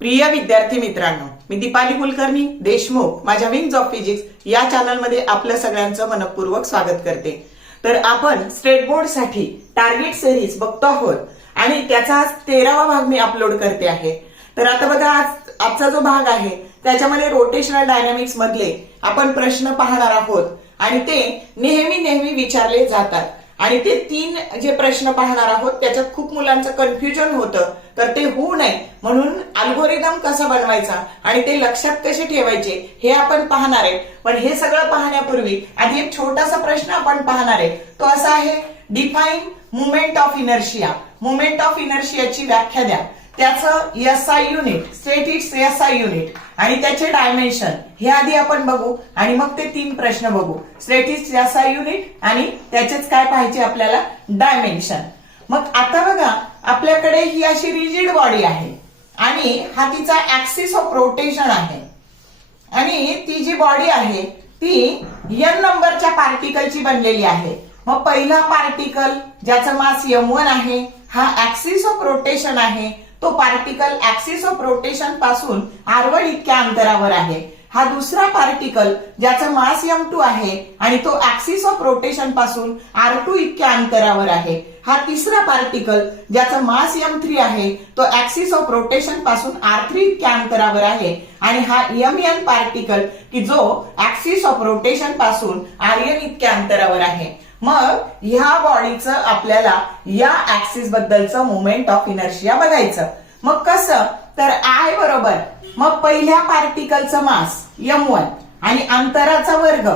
प्रिय विद्यार्थी मित्रांनो, मी दीपाली कुलकर्णी देशमुख माझ्या विंग्स ऑफ फिजिक्स या चॅनलमध्ये आपल्या सगळ्यांचं मनपूर्वक स्वागत करते। तर आपण स्टेट बोर्ड साठी टार्गेट सिरीज बघतो आहोत आणि त्याचा 13वा भाग मी अपलोड करते आहे। तर आता बघा, आजचा जो भाग आहे त्याच्यामध्ये रोटेशनल डायनामिक्स मधले आपण प्रश्न पाहणार आहोत आणि ते नेहमी विचारले जातात आणि ते 3 जे प्रश्न पाहणार आहोत त्याच्यात खूप मुलांचं कन्फ्युजन होतं। तर ते होऊ नये म्हणून अल्गोरिदम कसा बनवायचा आणि ते लक्षात कसे ठेवायचे हे आपण पाहणार आहे। पण हे सगळं पाहण्यापूर्वी आधी एक छोटासा प्रश्न आपण पाहणार आहे, तो असा आहे, define moment of inertia. Moment of इनर्शियाची व्याख्या द्या, त्याचं SI unit, state its SI unit आणि त्याचे डायमेन्शन हे आधी आपण बघू आणि मग ते 3 प्रश्न बघू। स्टेट इट्स एसआय युनिट आणि त्याचेच काय पाहिजे आपल्याला, डायमेन्शन। मग आता बघा, आपल्याकडे ही अशी रिजिड बॉडी आहे आणि हा तिचा ऍक्सिस ऑफ रोटेशन आहे आणि ती जी बॉडी आहे ती n नंबरच्या पार्टिकलची बनलेली आहे। मग पहिला पार्टिकल ज्याचा मास m1 आहे, हा ऍक्सिस ऑफ रोटेशन आहे, तो पार्टिकल ऍक्सिस ऑफ रोटेशन पासून r1 इतक्या अंतरावर आहे। हा दुसरा पार्टिकल ज्याचा मास m2 आहे आणि तो ऍक्सिस ऑफ रोटेशन पासून r2 इतक्या अंतरावर आहे। हा तिसरा पार्टिकल ज्याचा मास m3 आहे, तो ऍक्सिस ऑफ रोटेशन पासून r3 इतक्या अंतरावर आहे आणि हा mn पार्टिकल की जो ऍक्सिस ऑफ रोटेशन पासून rn इतक्या अंतरावर आहे। मग ह्या बॉडीचं आपल्याला या ऍक्सिस बद्दलचं मोमेंट ऑफ इनर्शिया बघायचं। मग कसं, तर I बरोबर मग पहिल्या पार्टिकलचं मास m1 आणि अंतराचा वर्ग,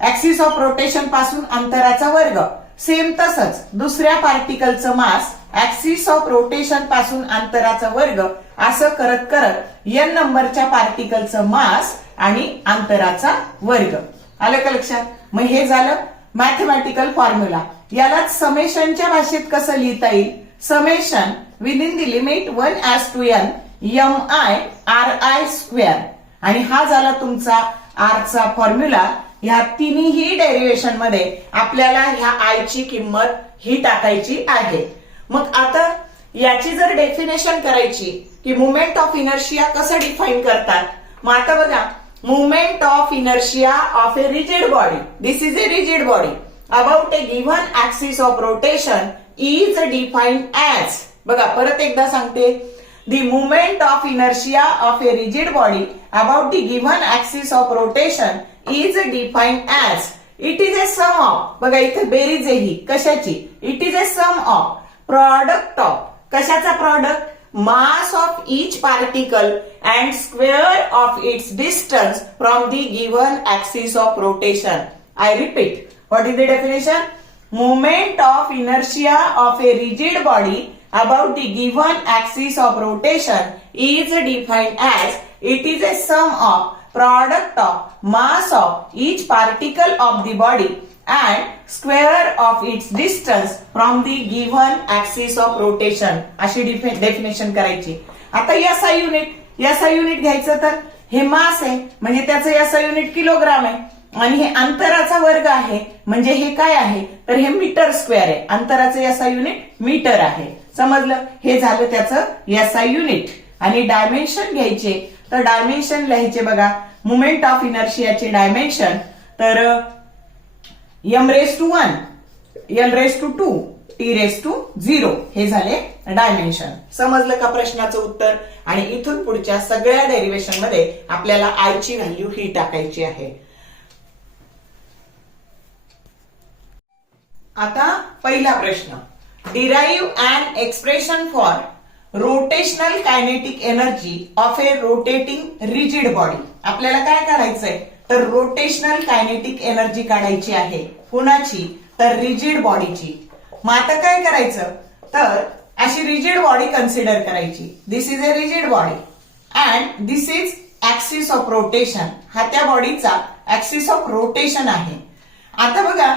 ऍक्सिस ऑफ रोटेशन पासून अंतराचा वर्ग, सेम तसंच दुसऱ्या पार्टिकलचं मास ऍक्सिस ऑफ रोटेशन पासून अंतराचा वर्ग, असं करत करत n नंबरच्या पार्टिकलचं मास आणि अंतराचा वर्ग। आलं का लक्षात? मग हे झालं मॅथमॅटिकल फॉर्म्युला। यालाच समेशनच्या भाषेत कसं लिहिता येईल, summation within the limit 1:n mi ri²। आणि हा झाला तुमचा r चा फॉर्म्युला। ह्या तिन्ही डेरिवेशन मध्ये आपल्याला ह्या i ची किंमत ही टाकायची आहे। मग आता याची जर डेफिनेशन करायची की मोमेंट ऑफ इनर्शिया कसं डिफाइन करतात, मग आता बघा, movement of inertia of a rigid body, this is a rigid body about a given axis of rotation is defined as, बघा परत एकदा सांगते, the movement of inertia of a rigid body about the given axis of rotation is defined as, it is a sum of, बघा इथे बेरीज आहे ही कशाची, it is a sum of product of, कशाचा product, mass of each particle and square of its distance from the given axis of rotation. I repeat, what is the definition? Moment of inertia of a rigid body about the given axis of rotation is defined as, it is a sum of product of mass of each particle of the body and square of its distance from the given axis of rotation, अशी definition करायची। आता SI unit घ्यायचं तर हे मास आहे म्हणजे त्याचं SI unit kilogram आहे आणि हे अंतराचा वर्ग आहे म्हणजे हे काय आहे, तर हे मीटर स्क्वेअर आहे। अंतराचं SI युनिट मीटर आहे, समजलं? हे झालं त्याचं SI युनिट। आणि डायमेन्शन घ्यायचे तर डायमेन्शन लिहायचे, बघा मोमेंट ऑफ इनर्शियाचे डायमेन्शन, तर m⁻⁴, l⁻², t⁻�0 हे झाले डायमेन्शन। समजलं का प्रश्नाचं उत्तर? आणि इथून पुढच्या सगळ्या डेरिवेशन मध्ये आपल्याला I ची व्हॅल्यू ही टाकायची आहे। आता पहिला प्रश्न, derive an expression for rotational kinetic energy of a rotating rigid body. आपल्याला काय करायचंय, तर रोटेशनल कायनेटिक एनर्जी काढायची आहे। कुणाची, तर रिजिड बॉडीची। मग आता काय करायचं, तर अशी रिजिड बॉडी कन्सिडर करायची। This is a rigid body and this is axis of rotation, हा त्या बॉडीचा ऍक्सिस ऑफ रोटेशन आहे। आता बघा,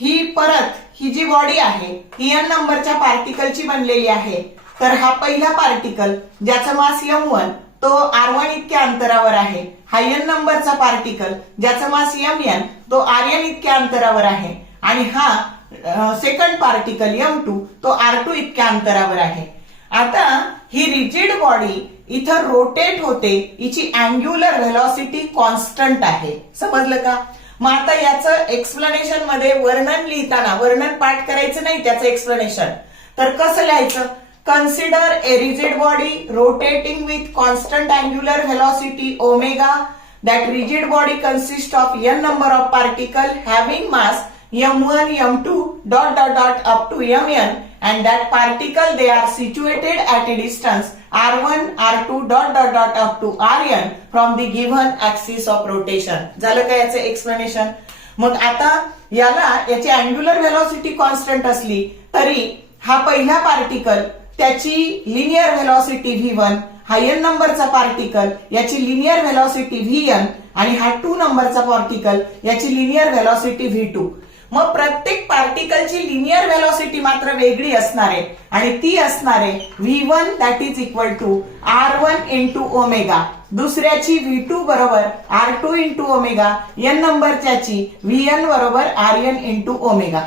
ही जी बॉडी आहे ही n नंबरच्या पार्टिकलची बनलेली आहे। तर हा पहिला पार्टिकल ज्याचा मास m1 तो r1 इतक्या अंतरावर आहे, हा n नंबरचा पार्टिकल ज्याचा मास mn तो rn इतक्या अंतरावर आहे आणि हा सेकंड पार्टिकल m2 तो r2 इतक्या अंतरावर आहे। आता ही रिजिड बॉडी इथं रोटेट होते, हिची अँग्युलर व्हेलॉसिटी कॉन्स्टंट आहे. समजलं का? मग आता याचं एक्सप्लेनेशन मध्ये वर्णन लिहिताना वर्णन पाठ करायचं नाही, त्याचं एक्सप्लेनेशन. तर कसं लिहायचं? Consider A rigid body rotating with constant angular velocity omega. That rigid body consists of n number of particles having mass m1, m2 up to mn, and that particle they are situated at a distance r1, r2 up to rn from the given axis of rotation. झालं का याचं explanation? मग आता याची angular velocity constant असली तरी हा पहिला पार्टिकल त्याची लिनियर व्हेलॉसिटी v1, हा n नंबरचा पार्टिकल याची लिनियर व्हेलॉसिटी vn, आणि हा 2 नंबरचा पार्टिकल याची लिनियर व्हेलॉसिटी v2. मग प्रत्येक पार्टिकलची लिनियर व्हेलॉसिटी मात्र वेगळी असणार आहे, आणि ती असणार आहे v1 that is equal to r1 into omega, दुसऱ्याची v2 बरोबर r2 इंटू ओमेगा, n नंबरच्याची vn बरोबर rn इंटू ओमेगा.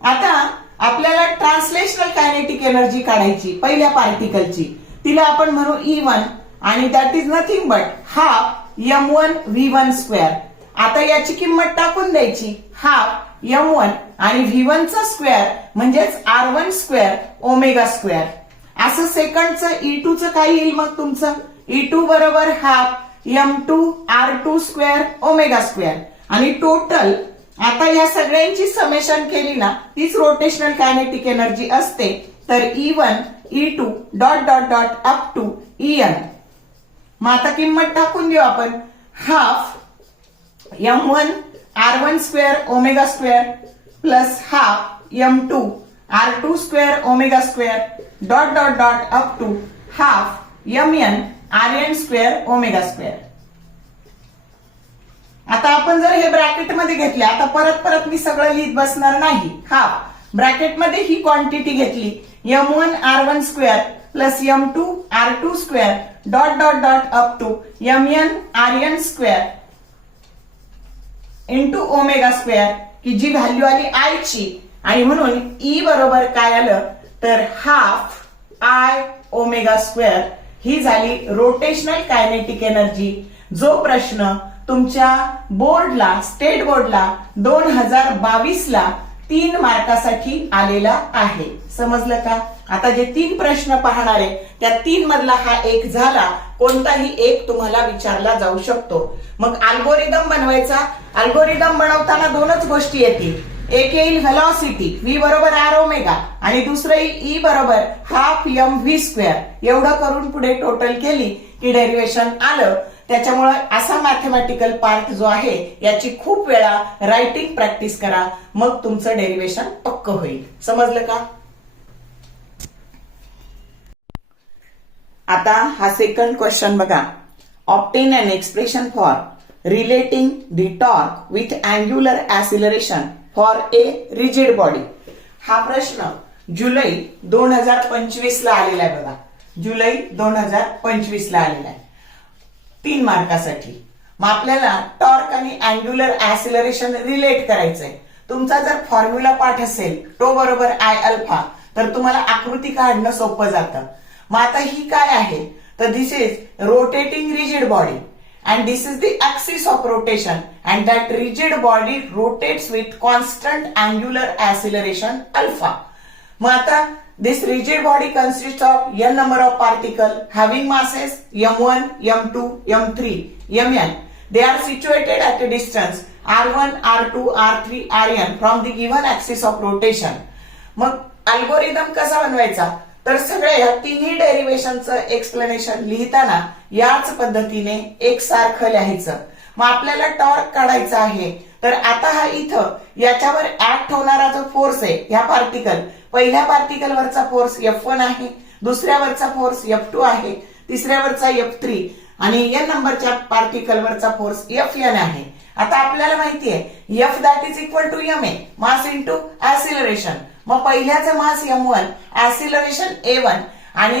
आता आपल्याला ट्रान्सलेशनल कायनेटिक एनर्जी काढायची पहिल्या पार्टिकलची. तिला आपण म्हणू E1, आणि that is nothing but half m1 v1 square. आता याची किंमत टाकून द्यायची, हाफ m1 आणि v1 चा स्क्वेअर म्हणजेच r1 स्क्वेअर ओमेगा स्क्वेअर. असं सेकंडचं E2 चं काय येईल मग तुमचं? E2 बरोबर half m2 r2 square omega square. आणि टोटल आता या सगळ्यांची समेशन केली ना, तीच रोटेशनल कायनेटिक एनर्जी असते. तर E1 E2 up to En. मग आता किंमत टाकून देऊ आपण, half m1 r1 square omega square plus half m2 r2 square omega square up to half mn rn square omega square. आता आपण जर हे ब्रॅकेटमध्ये घेतले, आता परत मी सगळं लिहित बसणार नाही. हाफ ब्रॅकेटमध्ये ही क्वांटिटी घेतली, m1 r1 square plus m2 r2 square up to mn rn square into omega square, की जी व्हॅल्यू आली आय ची, आणि म्हणून ई बरोबर काय आलं तर हाफ आय ओमेगा स्क्वेअर. ही झाली रोटेशनल कायनेटिक एनर्जी, जो प्रश्न तुमच्या बोर्डला स्टेट बोर्डला 2022 ला 3 मार्कासाठी आलेला आहे. समजलं का? आता जे 3 प्रश्न पाहणार आहे त्या 3 मधला हा एक झाला, कोणताही एक तुम्हाला विचारला जाऊ शकतो. मग अल्गोरिदम बनवायचा. अल्गोरिदम बनवताना 2च गोष्टी येतील, एक येईल व्हेलॉसिटी v बरोबर r ओमेगा, आणि दुसरं येईल e बरोबर हाफ mv स्क्वेअर. एवढं करून पुढे टोटल केली की डेरिव्हेशन आलं. त्याच्यामुळे असा मॅथमॅटिकल पार्ट जो आहे याची खूप वेळा रायटिंग प्रॅक्टिस करा, मग तुमचं डेरिव्हेशन पक्क होईल. समजलं का? आता हा सेकंड क्वेश्चन बघा. Obtain an expression for relating the torque with angular acceleration for a rigid body. हा प्रश्न जुलै 2025 ला आलेला आहे बघा. जुलै 2025 ला आलेला आहे 3 मार्कासाठी. मग आपल्याला टॉर्क आणि अँग्युलर ऍसिलरेशन रिलेट करायचंय. तुमचा जर फॉर्म्युला पाठ असेल टो बरोबर आय अल्फा, तर तुम्हाला आकृती काढणं सोपं जातं. मग आता ही काय आहे तर this is rotating rigid body, and this is the axis of rotation, and that rigid body rotates with constant angular acceleration alpha. मग आता this rigid body consists of n number of particles having masses m1, m2, m3, mn. They are situated at a distance r1, r2, r3, rn from the given axis of rotation. मग algorithm कसा बनवायचा तर सगळ्या या तिन्ही डेरिव्हेशनचं explanation लिहिताना याच पद्धतीने एकसारखं लिहायचं. मग आपल्याला टॉर्क काढायचा आहे. तर आता हा इथं याच्यावर ऍक्ट होणारा जो फोर्स आहे, ह्या पार्टिकल पहिल्या पार्टिकल वरचा फोर्स F1 आहे, दुसऱ्यावरचा फोर्स F2 आहे, तिसऱ्यावरचा F3, आणि n नंबरच्या पार्टिकल वरचा फोर्स Fn आहे. आता आपल्याला माहितीये F that is equal to ma, mass into acceleration. मग पहिल्याचं मास m1, ऍसिलरेशन a1, आणि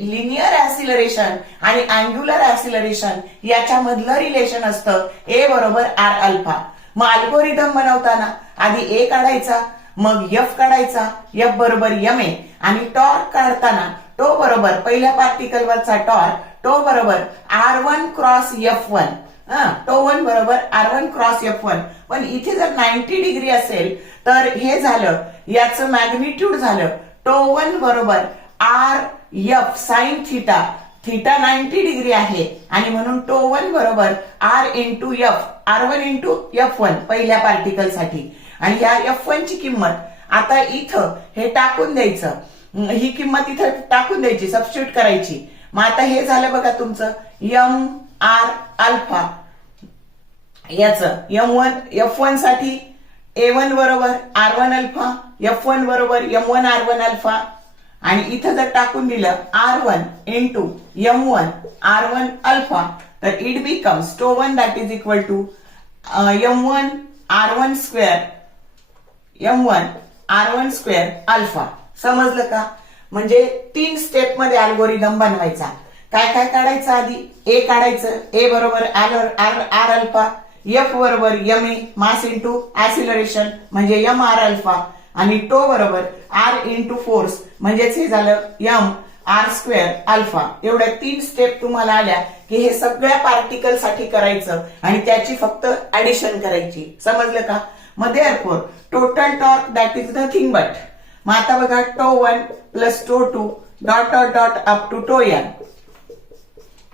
लिनियर ऍसिलरेशन आणि अँग्युलर ऍसिलरेशन याच्यामधलं रिलेशन असतं a बरोबर r अल्फा. मग अल्गोरिदम बनवताना आधी a काढायचा, मग f काढायचा, f बरोबर ma, आणि टॉर्क काढताना टो बरोबर पहिल्या पार्टिकल वरचा टॉर्क, टो बरोबर R1 क्रॉस F1. टो 1 बरोबर R1 क्रॉस F1. पण इथे जर 90 डिग्री असेल तर हे झालं याचं मॅग्निट्यूड झालं टो 1 बरोबर RF sine theta. Theta 90 degree आहे आणि म्हणून टो 1 बरोबर R into F, R1 into F1 पहिल्या पार्टिकल साठी. आणि या F1 ची किंमत आता इथं हे टाकून द्यायचं, ही किंमत इथं टाकून द्यायची, सबस्टिट्यूट करायची. मग आता हे झालं बघा तुमचं एम आर अल्फा. याचं F1 साठी A1 बरोबर R1 अल्फा, F1 बरोबर M1 R1 अल्फा. आणि इथं जर टाकून दिलं R1 into M1 R1 alpha तर it becomes tau 1 that is equal to M1 R1 square, M1 R1 square alpha. समजलं का? म्हणजे 3 स्टेप मध्ये अल्गोरिदम बनवायचा. काय काय काढायचं आधी? ए काढायचं, ए बरोबर आर अल्फा, एफ बरोबर M A mass into acceleration म्हणजे एम आर अल्फा, आणि टो बरोबर आर इंटू फोर्स म्हणजेच हे झालं एम आर स्क्वेअर अल्फा. एवढ्या 3 स्टेप तुम्हाला आल्या की हे सगळ्या पार्टिकल साठी करायचं आणि त्याची फक्त ऍडिशन करायची. समजलं का? मग therefore total torque that is nothing but, मग आता बघा tau 1 plus tau 2 dot dot dot up to tau N.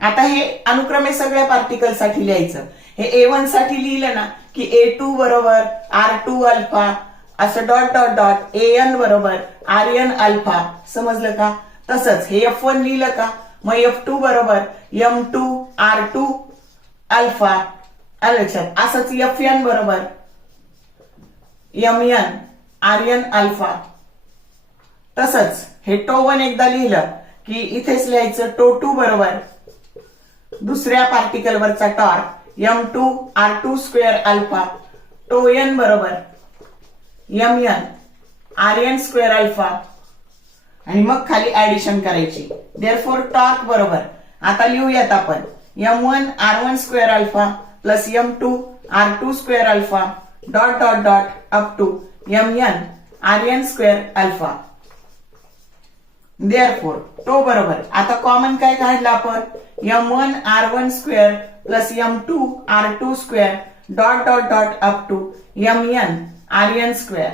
आता हे अनुक्रमे सगळ्या पार्टिकल साठी लिहायचं. हे A1 साठी लिहिलं ना की A2 बरोबर R2 अल्फा असं डॉट डॉट डॉट AN बरोबर RN अल्फा. समजलं का? तसंच हे F1 लिहिलं का मग F2 बरोबर M2 R2 अल्फा. आलं लक्षात? असंच FN बरोबर MN RN अल्फा. तसंच हे टो 1 एकदा लिहिलं की इथेच लिहायचं टो 2 बरोबर दुसऱ्या पार्टिकल वरचा torque M2 R2 square alpha, tau N बरोबर MN RN स्क्वेअर अल्फा. आणि मग खाली ऍडिशन करायची. देअरफॉर टॉर्क बरोबर आता लिहूयात आपण M1 R1 square alpha plus M2 R2 square alpha dot dot dot up to MN RN square alpha. Therefore tau बरोबर आता कॉमन काय काढलं आपण M1 R1 square plus M2 R2 square dot dot dot up to MN RN square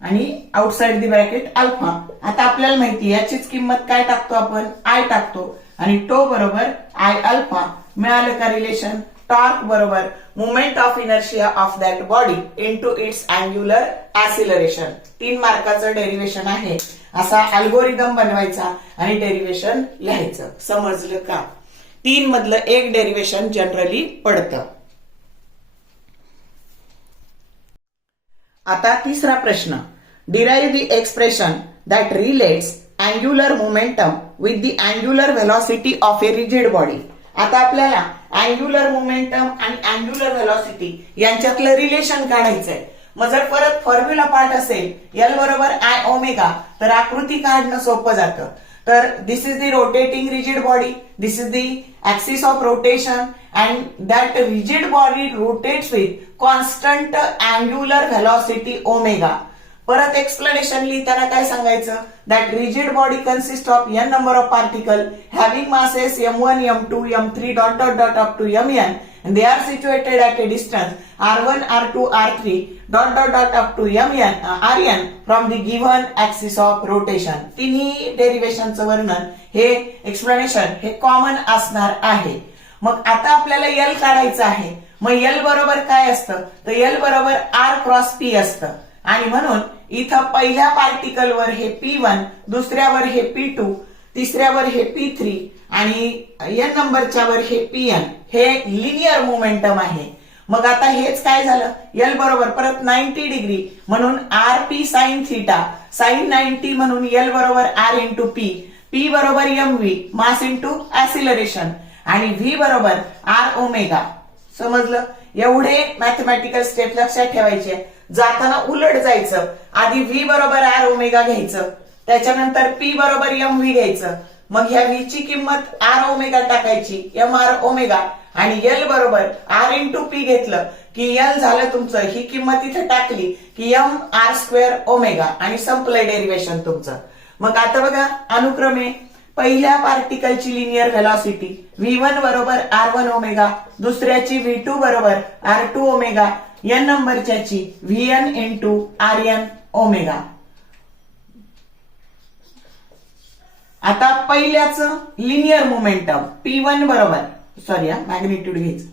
आणि outside the bracket alpha. आता आपल्याला माहिती याचीच किंमत काय टाकतो आपण? आय टाकतो आणि टो बरोबर आय अल्फा. मिळालं का रिलेशन? टॉर्क बरोबर moment of inertia of that body into its angular acceleration. 3 मार्काचं डेरिव्हेशन आहे. असा अल्गोरिदम बनवायचा आणि डेरिव्हेशन लिहायचं. समजलं का? 3 मधलं एक डेरिव्हेशन जनरली पडतं. आता तिसरा प्रश्न. Derive the expression that relates angular momentum with the angular velocity of a rigid body. आता आपल्याला अँग्युलर मोमेंटम आणि अँग्युलर व्हेलॉसिटी यांच्यातलं रिलेशन काढायचंय. मग जर परत फॉर्म्युला पार्ट असेल एल बरोबर आय ओमेगा तर आकृती काढणं सोपं जातं. तर this is the rotating rigid body, this is the axis of rotation and that rigid body rotates with constant angular velocity omega. परत एक्सप्लेनेशन लिहिताना काय सांगायचं? that rigid body consists of n number of particles having masses m1 m2 m3 dot dot dot up to mn and they are situated at a distance r1 r2 r3 dot dot dot up to mn rn from the given axis of rotation. तिन्ही डेरिव्हेशनचं वर्णन हे explanation हे common असणार आहे. मग आता आपल्याला L काढायचं आहे. मग एल बरोबर काय असतं? तर एल बरोबर आर क्रॉस पी असतं आणि म्हणून इथं पहिल्या पार्टिकलवर हे P1, दुसऱ्यावर हे P2, तिसऱ्यावर हे P3 आणि एन नंबरच्या वर हे Pn. हे लिनियर मोमेंटम आहे. मग आता हेच काय झालं? एल बरोबर परत 90 डिग्री म्हणून R P sine theta, sine 90 म्हणून एल बरोबर आर इंटू पी, पी बरोबर MV मास इंटू ऍसिलरेशन आणि व्ही बरोबर आर ओमेगा. समजलं? एवढे मॅथमॅटिकल स्टेप लक्षात ठेवायचे. जाताना उलट जायचं. आधी व्ही बरोबर आर ओमेगा घ्यायचं, त्याच्यानंतर पी बरोबर MV घ्यायचं, मग ह्या व्ही ची किंमत आर ओमेगा टाकायची एम आर ओमेगा आणि एल बरोबर आर इंटू पी घेतलं की एल झालं तुमचं. ही किंमत इथे टाकली की एम आर स्क्वेअर ओमेगा आणि संपलंय डेरिव्हेशन तुमचं. मग आता बघा अनुक्रमे पहिल्या पार्टिकलची लिनियर व्हेलॉसिटी v1 बरोबर r1 ओमेगा, दुसऱ्याची v2 बरोबर r2 ओमेगा, n नंबरच्याची vn इंटू rn ओमेगा. आता पहिल्याचं लिनियर मोमेंटम p1 बरोबर मॅग्निट्यूड घ्यायचं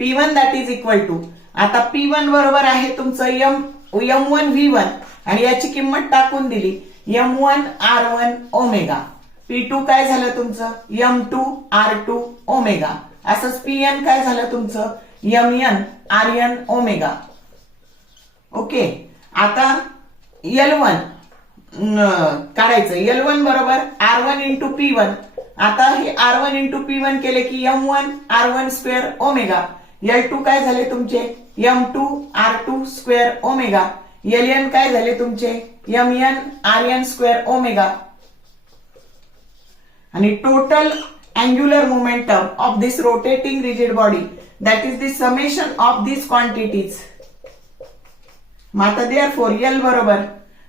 p1 that is equal to, आता p1 बरोबर आहे तुमचं m1 v1 आणि याची किंमत टाकून दिली m1 r1 ओमेगा. p2 काय झालं तुमचं m2 r2 ओमेगा. असंच pn काय झालं तुमचं mn rn ओमेगा. ओके, आता L1 काढायचं. L1 बरोबर r1 इंटू p1. आता हे r1 इंटू p1 केले की m1 r1 square omega. L2 काय झाले तुमचे m2 r2 square omega. Ln काय झाले तुमचे mn rn स्क्वेअर ओमेगा. आणि total angular momentum of this rotating rigid body that is the summation of this quantities. आता देअरफॉर L बरोबर,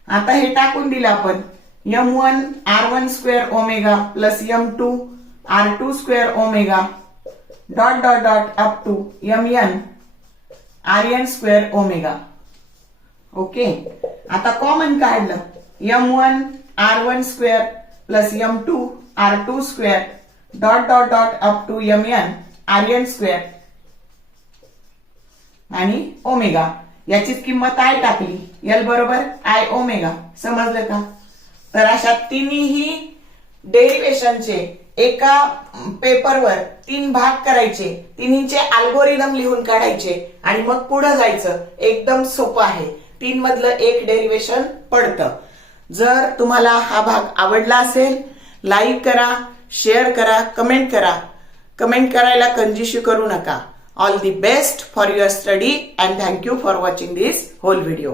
आता हे टाकून दिलं आपण m1 r1 square omega plus m2 r2 square omega dot dot dot up to mn rn square omega. Okay, आता common काढलं m1 r1 square plus m2 r2 square dot dot dot up to mn rn square आणि omega. याचीच किंमत I टाकली, L बरोबर I omega. समजलं का? तर अशा तिन्ही डेरिवेशनचे एका पेपरवर 3 भाग करायचे, तिन्हीचे अल्गोरिदम लिहून काढायचे आणि मग पुढे जायचं. एकदम सोपं आहे. 3 मधलं एक डेरिवेशन पडतं. जर तुम्हाला हा भाग आवडला असेल लाईक करा, शेअर करा, कमेंट करा. कमेंट करायला कंजूशी करू नका. All the best for your study and thank you for watching this whole video.